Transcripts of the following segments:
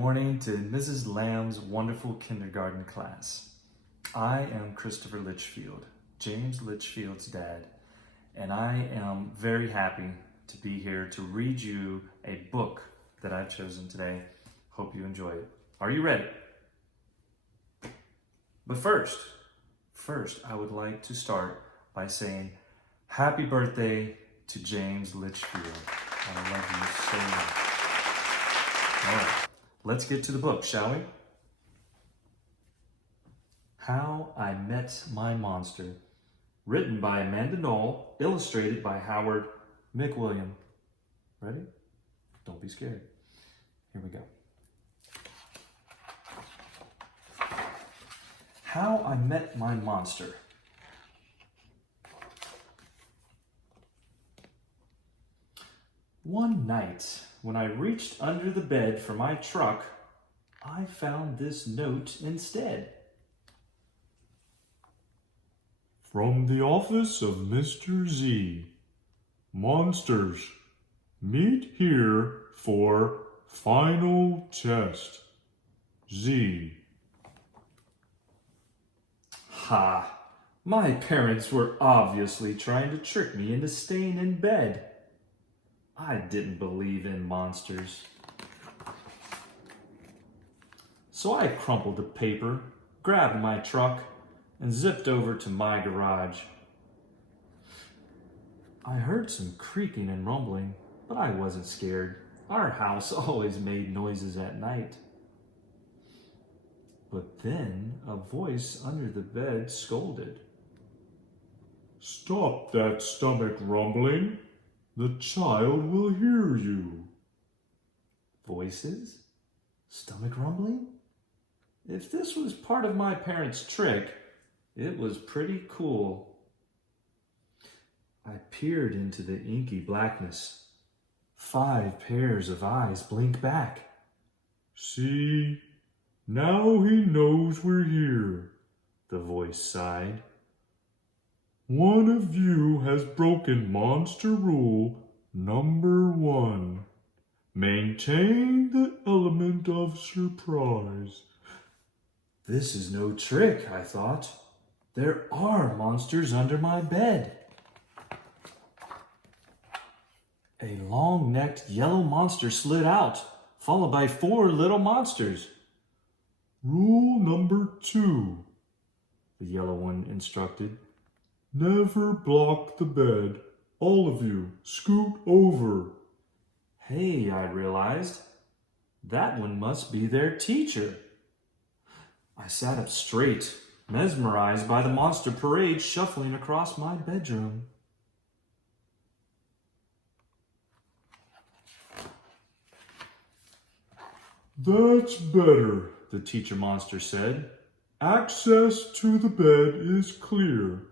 morning to Mrs. Lamb's wonderful kindergarten class. I am Christopher Litchfield, James Litchfield's dad, and I am very happy to be here to read you a book that I've chosen today. Hope you enjoy it. Are you ready? But first, I would like to start by saying happy birthday to James Litchfield. I love you so much. All right, let's get to the book, shall we? How I Met My Monster, written by Amanda Knoll, illustrated by Howard McWilliam. Ready? Don't be scared. Here we go. How I Met My Monster. One night, when I reached under the bed for my truck, I found this note instead. From the office of Mr. Z. Monsters, meet here for final test. Z. Ha! My parents were obviously trying to trick me into staying in bed. I didn't believe in monsters. So I crumpled the paper, grabbed my truck, and zipped over to my garage. I heard some creaking and rumbling, but I wasn't scared. Our house always made noises at night. But then a voice under the bed scolded. Stop that stomach rumbling. The child will hear you. Voices? Stomach rumbling? If this was part of my parents' trick, it was pretty cool. I peered into the inky blackness. 5 pairs of eyes blinked back. See, now he knows we're here, the voice sighed. One of you has broken monster rule number 1. Maintain the element of surprise. This is no trick, I thought. There are monsters under my bed. A long-necked yellow monster slid out, followed by 4 little monsters. Rule number 2, the yellow one instructed. Never block the bed. All of you, scoot over. Hey, I realized, that one must be their teacher. I sat up straight, mesmerized by the monster parade shuffling across my bedroom. That's better, the teacher monster said. Access to the bed is clear.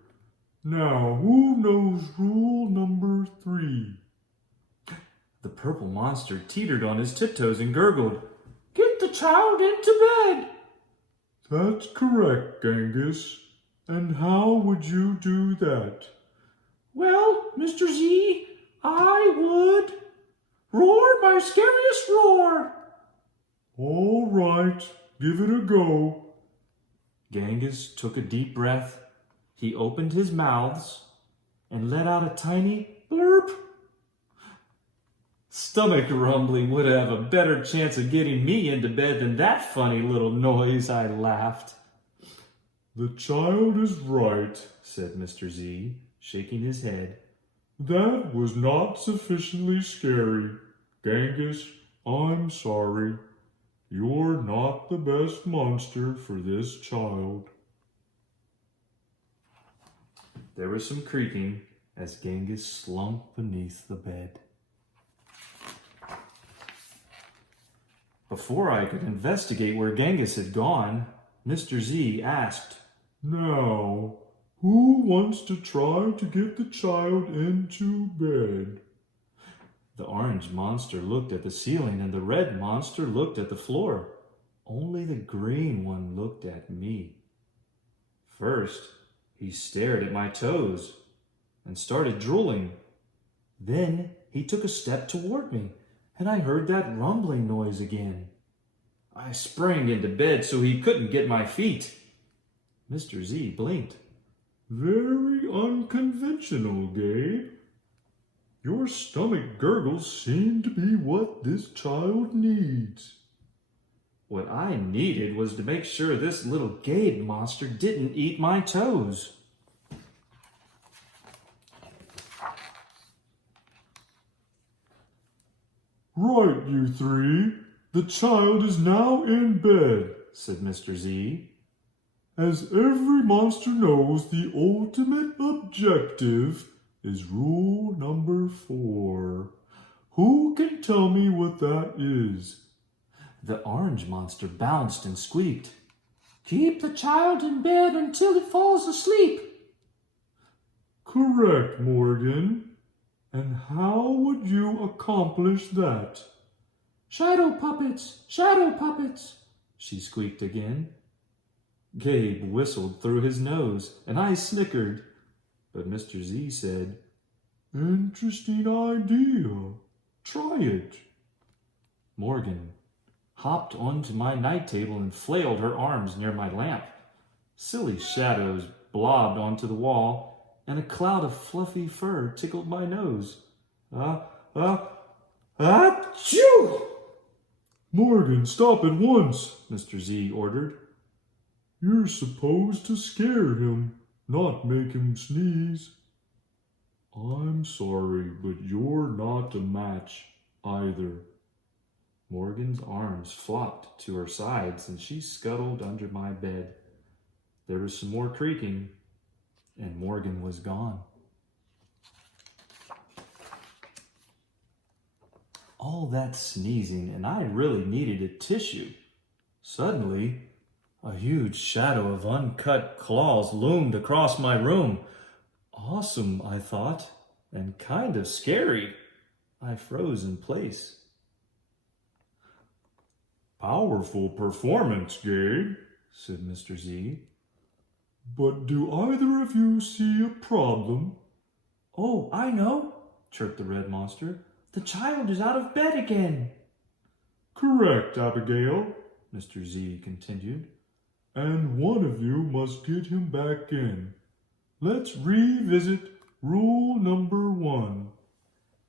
Now, who knows rule number 3? The purple monster teetered on his tiptoes and gurgled, Get the child into bed! That's correct, Genghis. And how would you do that? Well, Mr. Z, I would roar my scariest roar. All right, give it a go. Genghis took a deep breath. He opened his mouths and let out a tiny blurp. Stomach rumbling would have a better chance of getting me into bed than that funny little noise, I laughed. The child is right, said Mr. Z, shaking his head. That was not sufficiently scary. Genghis, I'm sorry. You're not the best monster for this child. There was some creaking as Genghis slumped beneath the bed. Before I could investigate where Genghis had gone, Mr. Z asked, Now, who wants to try to get the child into bed? The orange monster looked at the ceiling and the red monster looked at the floor. Only the green one looked at me. First, he stared at my toes and started drooling. Then he took a step toward me, and I heard that rumbling noise again. I sprang into bed so he couldn't get my feet. Mr. Z blinked. Very unconventional, Gabe. Your stomach gurgles seem to be what this child needs. What I needed was to make sure this little Gabe monster didn't eat my toes. Right, you three. The child is now in bed, said Mr. Z. As every monster knows, the ultimate objective is rule number 4. Who can tell me what that is? The orange monster bounced and squeaked. Keep the child in bed until it falls asleep. Correct, Morgan. And how would you accomplish that? Shadow puppets, she squeaked again. Gabe whistled through his nose, and I snickered. But Mr. Z said, Interesting idea. Try it. Morgan hopped onto my night table and flailed her arms near my lamp. Silly shadows blobbed onto the wall, and a cloud of fluffy fur tickled my nose. Achoo! Morgan, stop at once, Mr. Z ordered. You're supposed to scare him, not make him sneeze. I'm sorry, but you're not a match either. Morgan's arms flopped to her sides and she scuttled under my bed. There was some more creaking, and Morgan was gone. All that sneezing, and I really needed a tissue. Suddenly, a huge shadow of uncut claws loomed across my room. Awesome, I thought, and kind of scary. I froze in place. Powerful performance, Gabe, said Mr. Z. But do either of you see a problem? Oh, I know, chirped the red monster. The child is out of bed again. Correct, Abigail, Mr. Z continued. And one of you must get him back in. Let's revisit rule number 1.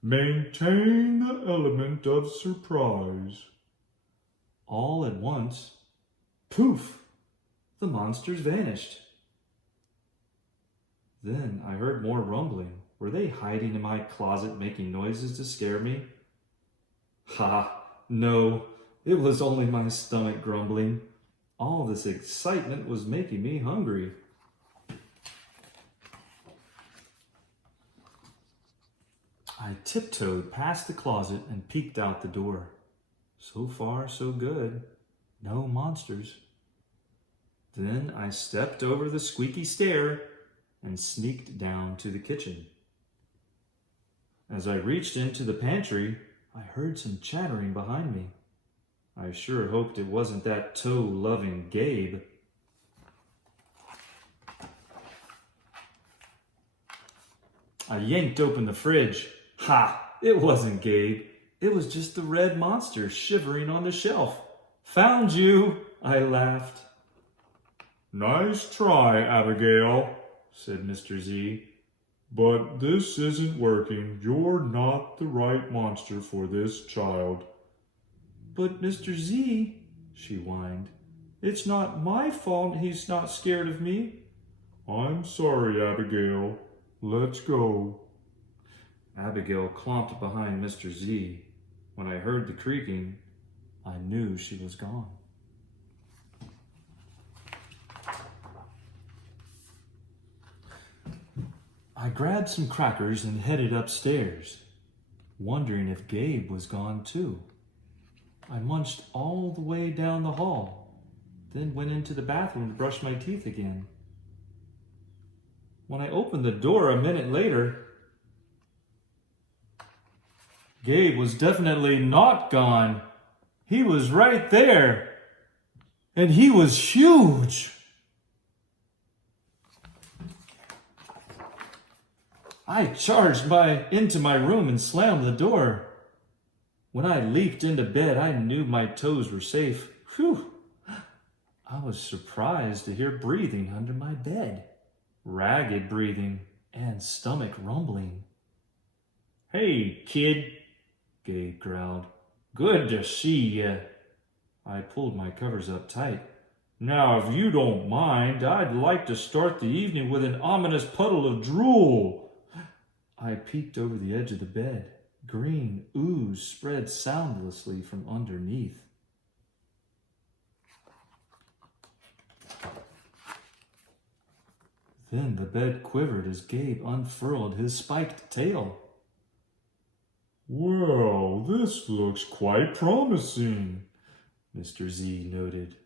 Maintain the element of surprise. All at once, poof, the monsters vanished. Then I heard more rumbling. Were they hiding in my closet making noises to scare me? Ha, no, it was only my stomach grumbling. All this excitement was making me hungry. I tiptoed past the closet and peeked out the door. So far, so good. No monsters. Then I stepped over the squeaky stair and sneaked down to the kitchen. As I reached into the pantry, I heard some chattering behind me. I sure hoped it wasn't that toe-loving Gabe. I yanked open the fridge. Ha! It wasn't Gabe. It was just the red monster shivering on the shelf. Found you! I laughed. Nice try, Abigail, said Mr. Z. But this isn't working. You're not the right monster for this child. But Mr. Z, she whined, it's not my fault he's not scared of me. I'm sorry, Abigail. Let's go. Abigail clomped behind Mr. Z. When I heard the creaking, I knew she was gone. I grabbed some crackers and headed upstairs, wondering if Gabe was gone too. I munched all the way down the hall, then went into the bathroom to brush my teeth again. When I opened the door a minute later, Gabe was definitely not gone. He was right there, and he was huge. I charged into my room and slammed the door. When I leaped into bed, I knew my toes were safe. Phew! I was surprised to hear breathing under my bed. Ragged breathing and stomach rumbling. "Hey, kid," Gabe growled. "Good to see ya." I pulled my covers up tight. "Now, if you don't mind, I'd like to start the evening with an ominous puddle of drool." I peeked over the edge of the bed. Green ooze spread soundlessly from underneath. Then the bed quivered as Gabe unfurled his spiked tail. "Well, this looks quite promising," Mr. Z noted.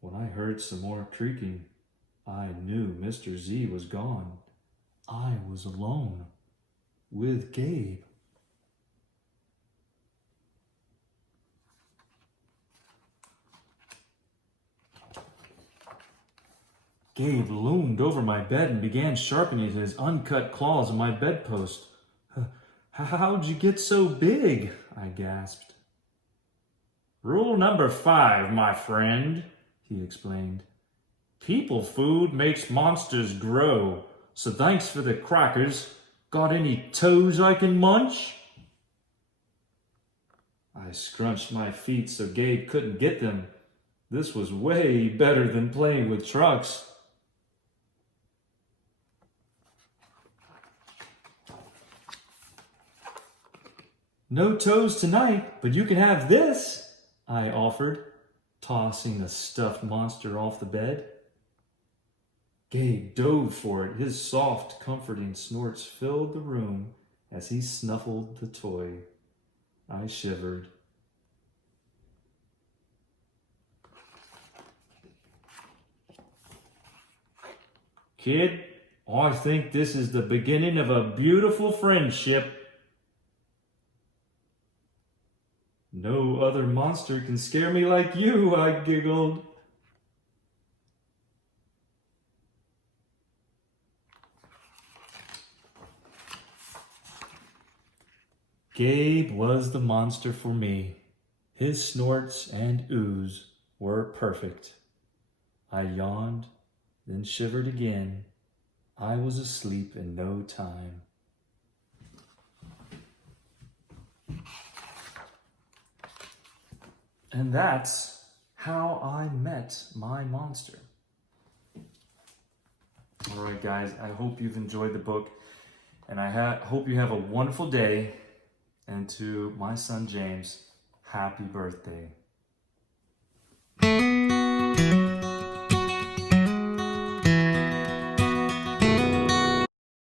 When I heard some more creaking, I knew Mr. Z was gone. I was alone with Gabe. Gabe loomed over my bed and began sharpening his uncut claws on my bedpost. "How'd you get so big?" I gasped. "Rule number 5, my friend," he explained. "People food makes monsters grow, so thanks for the crackers. Got any toes I can munch?" I scrunched my feet so Gabe couldn't get them. This was way better than playing with trucks. "No toes tonight, but you can have this," I offered, tossing the stuffed monster off the bed. Gabe dove for it. His soft, comforting snorts filled the room as he snuffled the toy. I shivered. "Kid, I think this is the beginning of a beautiful friendship." "No other monster can scare me like you," I giggled. Gabe was the monster for me. His snorts and ooze were perfect. I yawned, then shivered again. I was asleep in no time. And that's how I met my monster. All right, guys, I hope you've enjoyed the book, and I hope you have a wonderful day. And to my son James, happy birthday.